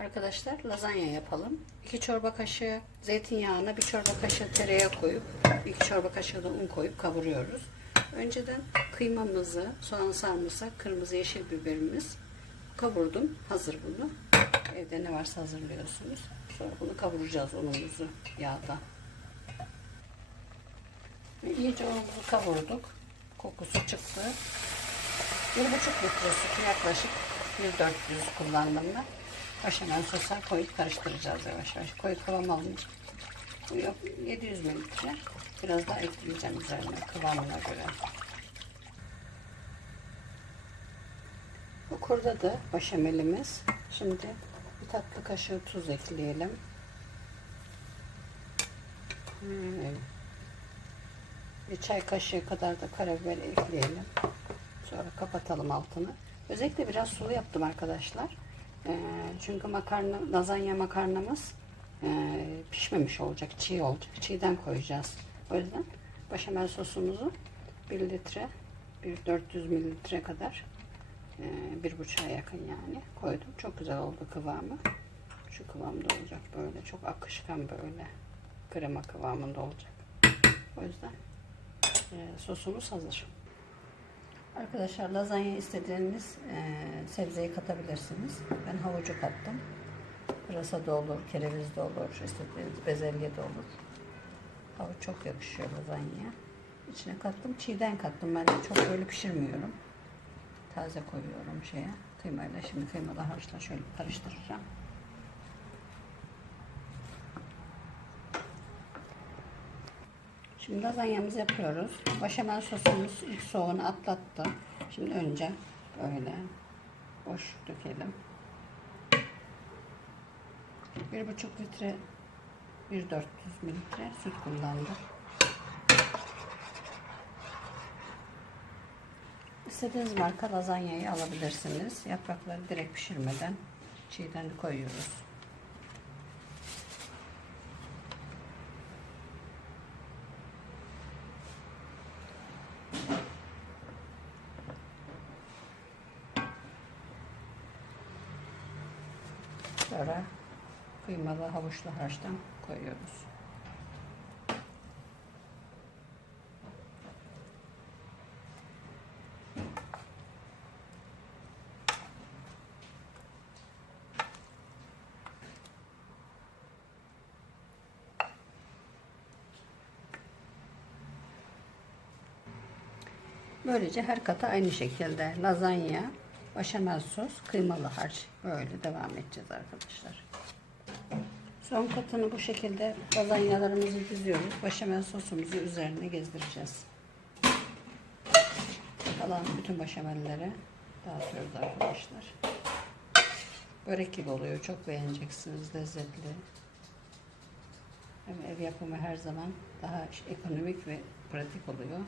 Arkadaşlar lazanya yapalım. 2 çorba kaşığı zeytinyağına bir çorba kaşığı tereyağı koyup 2 çorba kaşığı da un koyup kavuruyoruz. Önceden kıymamızı, soğan sarımsak, kırmızı yeşil biberimiz kavurdum. Hazır bunu. Evde ne varsa hazırlıyorsunuz. Sonra bunu kavuracağız unumuzu yağda. İyice unumuzu kavurduk. Kokusu çıktı. 1,5 litre sütü yaklaşık 1400 kullandım ben. Başhemen sosa koyup karıştıracağız yavaş yavaş. Koyu kıvam almış. Bu yok 700 mililitre. Biraz daha ekleyeceğim üzerine kıvamına göre. Bu kurda da başemelimiz. Şimdi bir tatlı kaşığı tuz ekleyelim. Hmm. Bir çay kaşığı kadar da karabiber ekleyelim. Sonra kapatalım altını. Özellikle biraz sulu yaptım arkadaşlar. Ee, çünkü makarna, lazanya makarnamız e, pişmemiş olacak, çiğ olacak. Çiğden koyacağız. O yüzden başamel sosumuzu 1 litre, 1 400 mililitre kadar e, bir buçuğa yakın yani koydum. Çok güzel oldu kıvamı. Şu kıvamda olacak böyle. Çok akışkan böyle. Krema kıvamında olacak. O yüzden e, sosumuz hazır. Arkadaşlar lazanya istediğiniz e, sebzeyi katabilirsiniz. Ben havucu kattım. Pırasa da olur, kereviz de olur, istediğiniz bezelye de olur. Havuç çok yakışıyor lazanyaya. İçine kattım, çiğden kattım. Ben de çok böyle pişirmiyorum. Taze koyuyorum şeye. Kıymayla şimdi kıymalı harçla şöyle karıştıracağım. Şimdi lazanyamızı yapıyoruz. Başamel sosumuz ilk soğunu atlattı. Şimdi önce böyle boş dökelim. Bir buçuk litre, bir 400 mililitre süt kullandık. İstediğiniz marka lazanyayı alabilirsiniz. Yaprakları direkt pişirmeden çiğden koyuyoruz. Sonra kıymalı havuçlu harçtan koyuyoruz. Böylece her kata aynı şekilde lazanya, başamel sos, kıymalı harç böyle devam edeceğiz arkadaşlar. Son katını bu şekilde lazanyalarımızı diziyoruz. Başamel sosumuzu üzerine gezdireceğiz. Kalan bütün başamelleri dağıtıyoruz arkadaşlar. Börek gibi oluyor. Çok beğeneceksiniz. Lezzetli. Hem ev yapımı her zaman daha ekonomik ve pratik oluyor.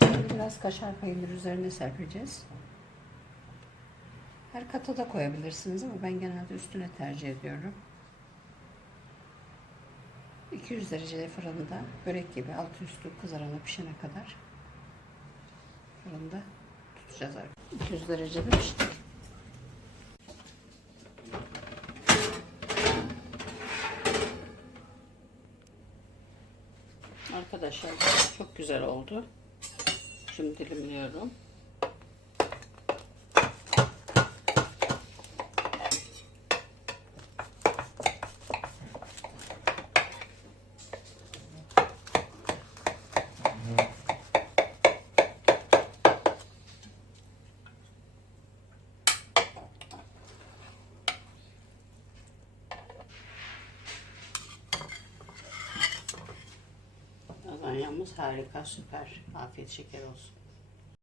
Şimdi biraz kaşar peynir üzerine serpeceğiz. Her kata da koyabilirsiniz ama ben genelde üstüne tercih ediyorum. 200 derecede fırında börek gibi altı üstü kızarana pişene kadar fırında tutacağız. 200 derecede pişti. Arkadaşlar çok güzel oldu. Şimdi dilimliyorum. Lazanyamız harika, süper. Afiyet şeker olsun.